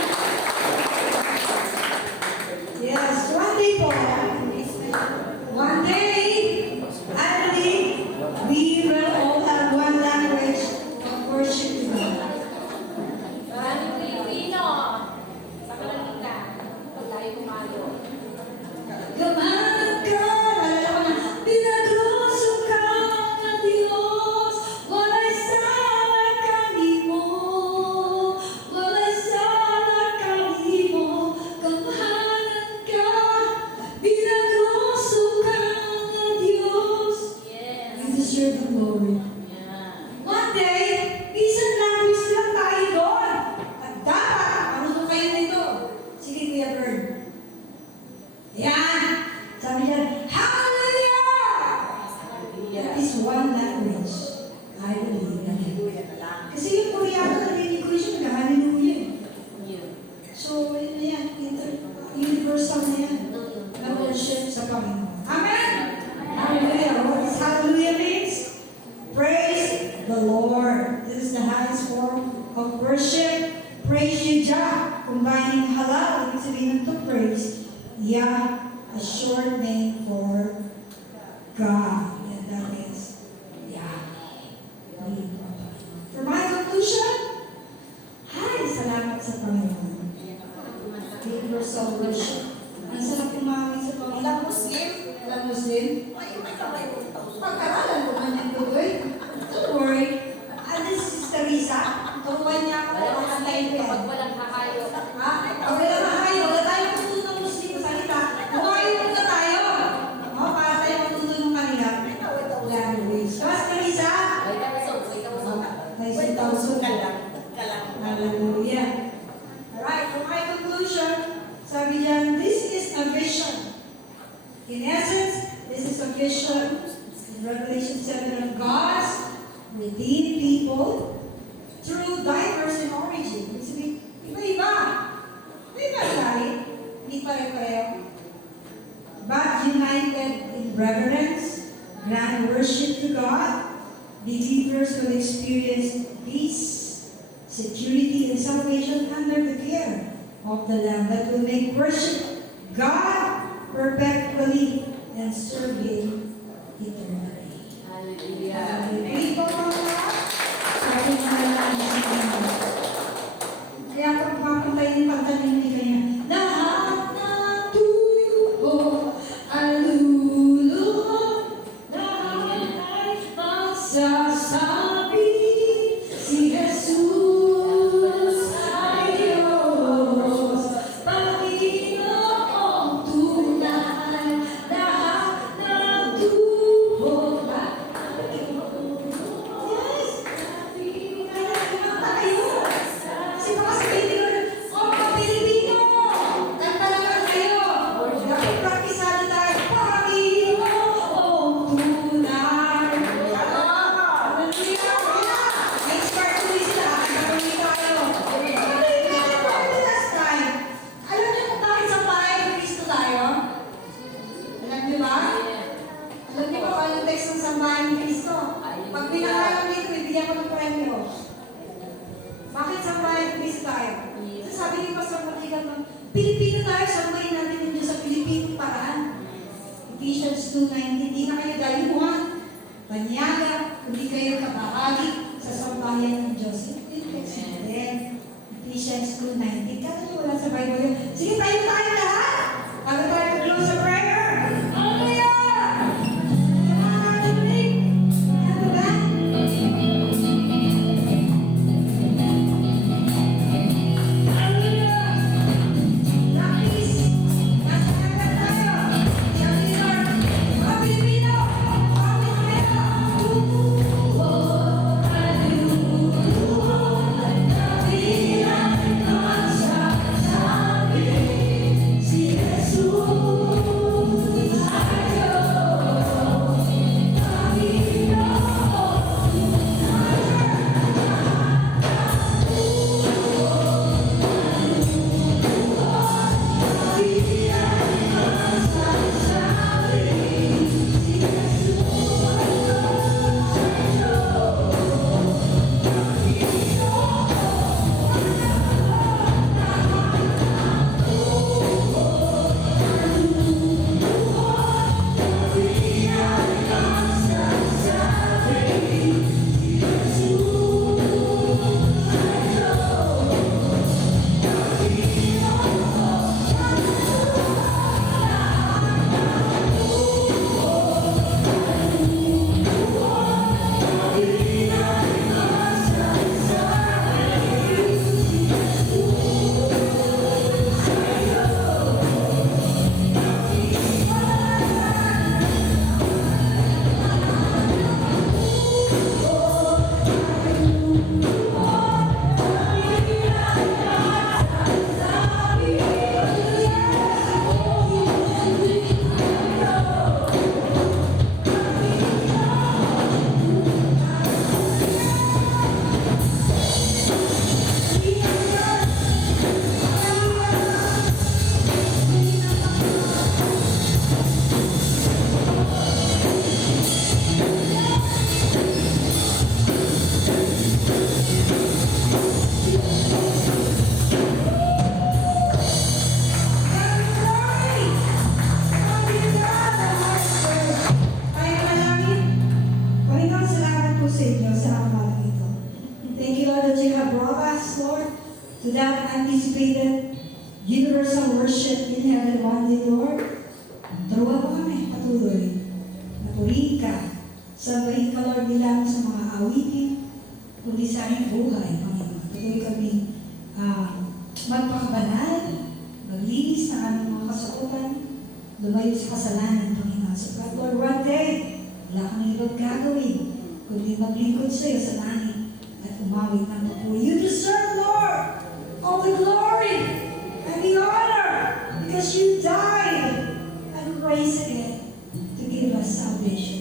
Yes, one day po. One day, I believe we will all have one language of worship to God. Maraming Pilipino sa kalangitan. Pag tayo kumalo. Gamanap ka, nalala ko na, pinag-usok ka ng Diyos, walay sana kanimo, walay sana kanimo, kamahalan ka, pinag-usok ka ng Diyos. Yes. You deserve the glory. Yeah. One day, isang language lang tayo doon. At dapat, marunong kayo nito. Sige, Kuya Bern. Yan! Sabi niya, Hallelujah! That is one language. I believe in it. Kasi yung Koreano, narinig ko siya, nag-hallelujah. Yeah. So, yun na yan. Universal na yan. Nag-worship sa Panginoon. Amen! Hallelujah. What does hallelujah means? Praise the Lord. This is the highest form of worship. Praise you, Jah. Combining halal, ibig sabihin ng to praise. Yah, a short name for God. And that is Yahweh. For my conclusion, hi, salamat sa Panginoon. Universal worship. Ang sarap umawit sa Panginoon. Walang Muslim. Walang Muslim. Ay, may kamay ko ito. Pag-aralan ko man yan, Tutoy. Don't worry. This is Teresa. Turuan niya ako. Walang Kakantayin ko yan. Pag walang hahayo. Pag wala mahayo, wala tayo matutunan ng Muslim sa salita. Kumain muna tayo. Para tayo matutunan ng kanila. Language. Tapos Teresa. Wait, tapos. May sitawso ka lang. Kalang. Hallelujah. Alright, for my conclusion, sabi diyan, believers will experience peace, security, and salvation under the care of the Lamb that will make worship God perpetually and serve Him eternally. Hallelujah. Pray po mga sa ating mga lalaki. Kaya pag mapuntayin yung pagtanin ni kanya, lahat ng tubo ang luluhod, lahat ay magsasabi, si Jesus ay Diyos, Panginoong tunay, lahat ng tubo. Yes! Kaya kumanta kayo. Sino kasi Pilipino? Oh, Pilipino! Kanta naman kayo. Dapat praktisado tayo. Panginoong tunay. Hallelujah! Next part to is na. Gagawin tayo. Last time. Alam niyo kung bakit sa bahay ng Kristo tayo? Alam niyo ba? Alam niyo ba kung anong text ng sambahan ni Kristo? Pag pinakalam dito, bibigyan ko ng premyo. Bakit sambahan ni Kristo tayo? So sabi ni Pastor Matigan, Pilipino tayo, sambahin natin yung Diyos sa Pilipinong paraan. Ephesians 2:19, hindi na kayo dayuhan, panyaga, kundi kayo kabahagi sa sambahan ng Diyos. Yung text natin. Ephesians 2:19. Kaya nyo wala sa Bible yun. Sige, tayo lahat! Bago tayo mag-close sa prayer! Hallelujah! Ano ba? Hallelujah! Practice! Nasa kanta tayo! Sabi ni Lord, mga Pilipino! Mga Pilipino! Luluhod, luluhod, bilang magsasabi, si Jesus ay Diyos, Panginoon. Thank you, Lord, that you have brought us, Lord, to that anticipated universal worship in heaven one day, Lord. Turuan mo kami patuloy. Napurihin ka. Sabahin ka, Lord, bilang sa mga awitin, kundi sa aming buhay, Panginoon. Tuloy kami magpakabanal, maglinis ng aming mga kasukutan, lumayo sa kasalanan, Panginoon. So, God, Lord, one day, wala kang ibang gagawin, kundi maglingkod sa iyo sa langit at umawit ng papuri. You deserve, Lord, all the glory and the honor because you died and raised again to give us salvation.